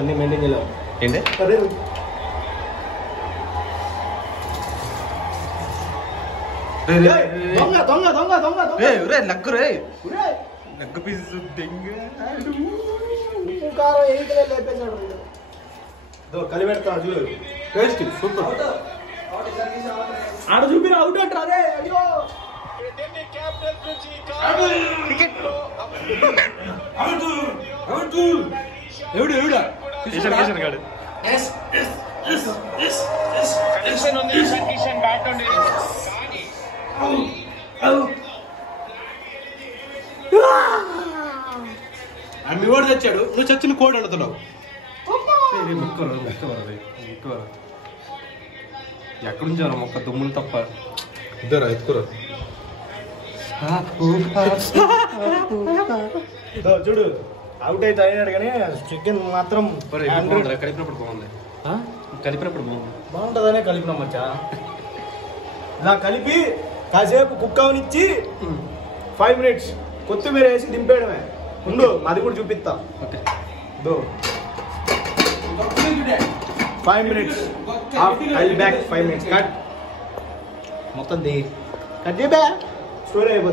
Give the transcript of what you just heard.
అన్ని మెయింటైన్ చేయలేవు. ఏంటి దొంగ దొంగ దొంగ దొంగ లగ్గు రే లగ్గు పీసు కారం ఏకలే లేపేసాడు. కలిపెడతాడు చూడు, టేస్ట్ సూపర్. ఆడ చూపిన అవుట్ అంటారు. అదే అయ్యో ఎవడు ఎవడా కిషన్ గాడు అన్ని కూడా తెచ్చాడు, నువ్వు చచ్చిన కోడి అడుగుతున్నావు. ఎక్కడి నుంచి మొక్క దుమ్ములు తప్ప ఇద్దరు ఎత్తుకురా చూడు. అవుట్ అయితే అయినాడు కానీ చికెన్ మాత్రం కలిపినప్పుడు బాగుంది. కలిపినప్పుడు బాగుంది, బాగుంటుందనే కలిపినాం మచ్చా. ఇలా కలిపి కాసేపు కుక్ అవనిచ్చి 5 minutes కొత్తిమీర వేసి దింపేయడమే. ఉండు అది కూడా చూపిస్తా. Okay 5 minutes. I'll back 5 minutes. Cut మొత్తం ది కట్ చేయబా స్టోరీ అయిపోతుంది.